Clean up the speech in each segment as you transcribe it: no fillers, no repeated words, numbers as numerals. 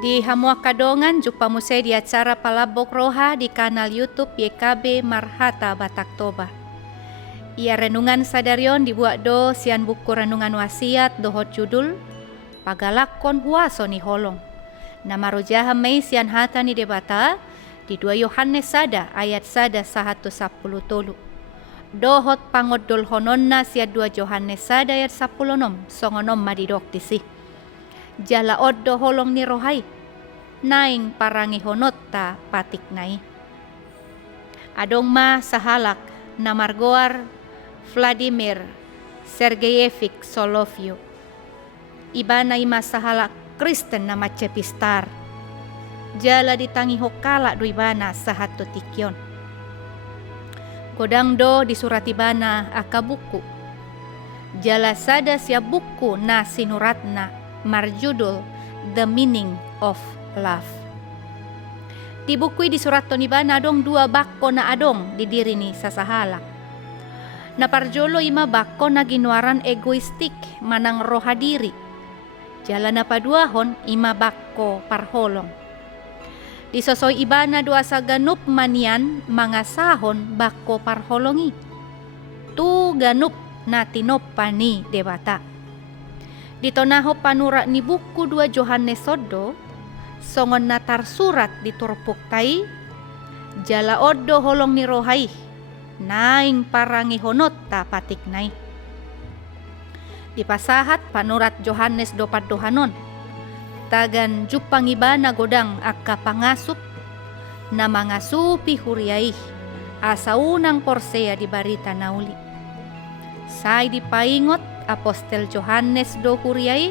Di Hamua Kadongan, jumpa musai di acara Palabok Roha di kanal YouTube YKB Marhata Batak Toba. Ia renungan sadarion dibuat do sian buku renungan wasiat dohot judul Pagalakon huaso ni holong. Nama rojaha mei sian hata ni debata di 2 Yohanes sada ayat sada 110 tolu. Dohot pangodol hononna siat 2 Yohanes sada ayat 10 songonom madidok disi. Jala oddo holong ni rohai naing parangi honotta patik nai. Adong ma sahalak na margoar Vladimir Sergeyevich Solovyev. Iba na ima sahalak Kristen na macepistar. Jala ditangi hokala do ibana sahato tikyon. Godang do di surat ibana akabuku. Jala sada siya buku na sinuratna marjudul The Meaning of Love. Di buku di surat to ni bana adong 2 bakko na adong di diri ni sasahalak. Na parjolo 5 bakko na ginuaran egoistik manang roha diri. Jala na paduahon 5 bakko parholong. Di sosoy ibana 2 sa ganup manian mga sahon bakko parholongi. Tu ganup na tinopani debata. Dito naho panura ni buku 2 Yohanes sodo, songon natar surat diturpuk tai, jala oddo holong ni rohai, naing parangi honotta patik nai. Di pasahat panurat Yohanes dopat dohanon, tagan jupang ibana godang akka pangasup, na mangasupi huriai, asa unang porsea di barita nauli. Say dipaingot Apostel Yohanes do huriai,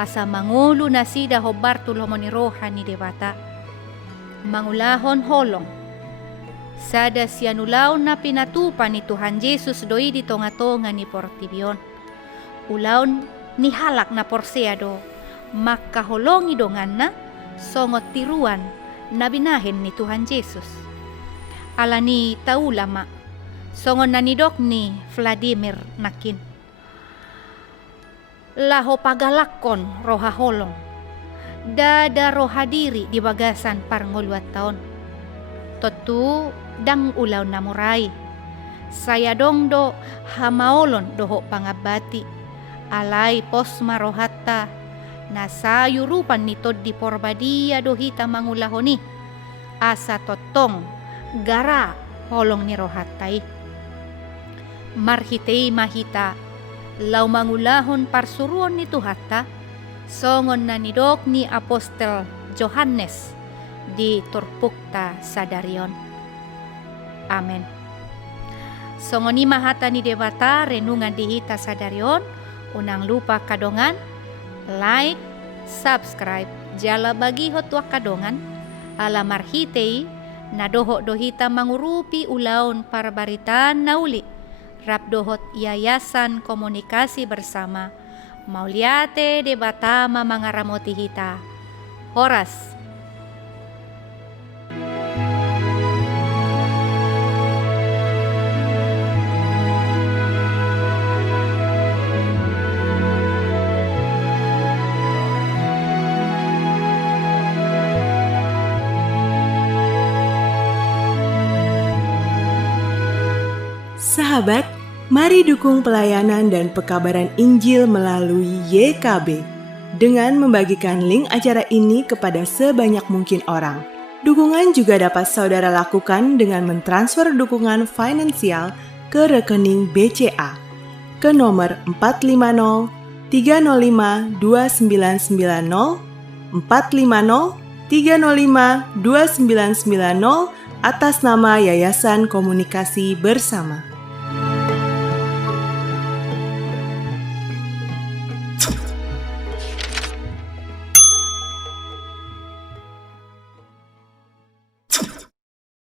asa mangulo na sida ho Bartolomeo ni roha ni debata. Mangulahon holong. Sada sianulaw na pinatupan ni Tuhan Jesus doi di tonga-tonga ni Portibion. Ulaon ni halak na porsea do, makaholongi dongan na songot tiruan na binahin ni Tuhan Jesus. Ala ni taulama, songon nanidok ni Vladimir nakin. Laho pagalakon roha holong. Dada roha diri di bagasan parngoluat taon. Totu dang ulaw namurai. Saya dong do hamaolon doho pangabati. Alay posma rohatta. Nasayurupan nito di porbadia dohita mangulahoni. Asa totong gara holong ni rohatay. Marhitei mahita. Lau mangulahon parsuruan ni Tuhata, songon na nidok ni Apostel Yohanes di turpukta sadarion. Amen. Songon ni mahata ni debata renungan dihita sadarion, unang lupa kadongan, like, subscribe, jala bagi hotwa kadongan, ala marhitei, na doho dohita mangurupi ulaon para baritaan nauli. Rabdohot Yayasan Komunikasi Bersama Mauliate Debatama Mangaramoti Hita Horas. Sahabat, mari dukung pelayanan dan pekabaran Injil melalui YKB dengan membagikan link acara ini kepada sebanyak mungkin orang. Dukungan juga dapat saudara lakukan dengan mentransfer dukungan finansial ke rekening BCA ke nomor 450 305 2990 450 305 2990 atas nama Yayasan Komunikasi Bersama.